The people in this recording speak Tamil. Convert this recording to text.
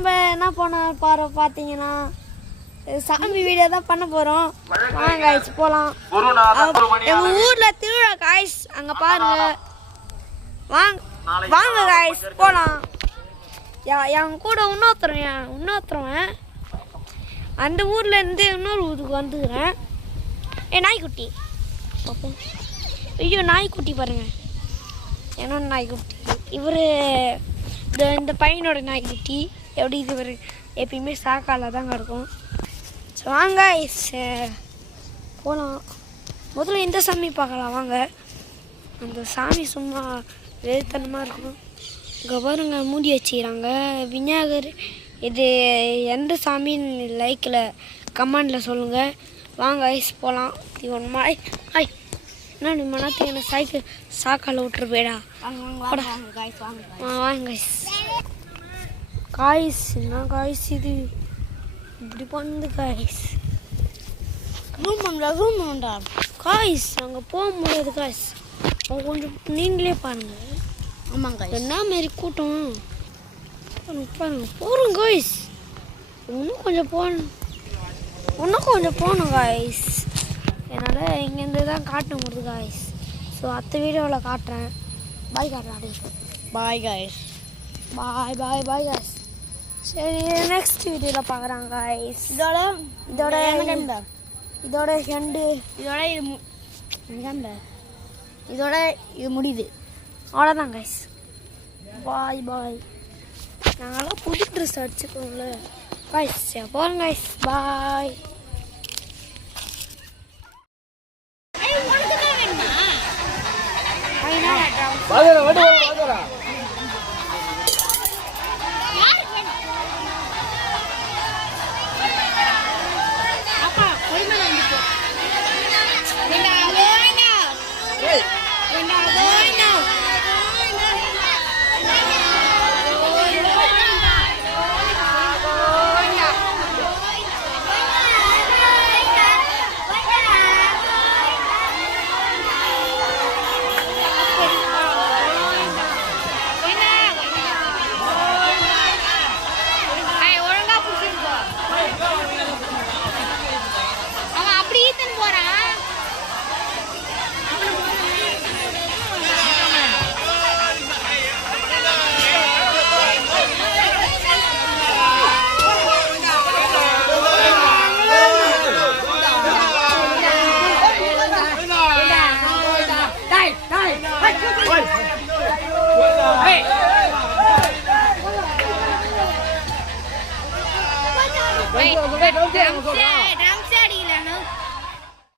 நம்ம என்ன பண்ண பார்த்தீங்கன்னா சாமி வீடியோ தான் பண்ண போகிறோம். வாங்க காய்ஸ் போகலாம். எங்கள் ஊரில் திருவிழா காய்ஸ், அங்கே பாருங்க. வாங்க காய்ஸ் போகலாம். என் கூட இன்னொருத்தருவன் அந்த ஊர்லேருந்து இன்னொரு ஊருக்கு வந்துக்கிறேன். நாய்க்குட்டி பார்ப்போம். ஐயோ நாய்க்குட்டி பாருங்க, என்னோட நாய்க்குட்டி. இவர் இந்த பையனோட நாய்க்குட்டி. எப்படி இது எப்பயுமே சாக்கால தாங்க இருக்கும். ஸோ வாங்க போகலாம். முதல்ல இந்த சாமி பார்க்கலாம் வாங்க. அந்த சாமி சும்மா வேறுத்தனமாக இருக்கும். இங்கே பாருங்க மூடி வச்சுக்கிறாங்க விநாயகர். இது எந்த சாமின்னு லைக்கில் கமெண்டில் சொல்லுங்கள். வாங்க ஐஸ் போகலாம். இது ஒன்று என்ன நீ மனத்துக்கு என்ன சைக்கிள் சாக்கால் விட்டுரு போயிடா. வாங்க காய்ஸ். காய்ஸ் என்ன காய்ஸ் இது இப்படி பண்ணுது காய்ஸ். ரூம் காய்ஸ் அங்கே போக முடியாது காய்ஸ். கொஞ்சம் நீங்களே பாருங்க. ஆமாங்க என்ன மாரி கூட்டம் பாருங்க. போகிறோம் காய்ஸ். இன்னும் கொஞ்சம் போகணும் காய்ஸ். என்னால் இங்கேருந்து தான் காட்ட முடியுது காய்ஸ். ஸோ அடுத்த வீடியோவில் காட்டுறேன். பாய் காட்டுறேன். Bye guys. Bye guys. சரி நெக்ஸ்ட் வீடியோவில் பார்க்குறாங்க காய்ஸ். இதோட ஹெண்டு இதோட இது முடியுது. அவ்வளோதான் காய்ஸ். பாய். நாங்களாம் புது ட்ரெஸ் அடிச்சுக்கோங்கள காய்ஸ். போகிறோம் guys. Bye. Wait, I'm dead.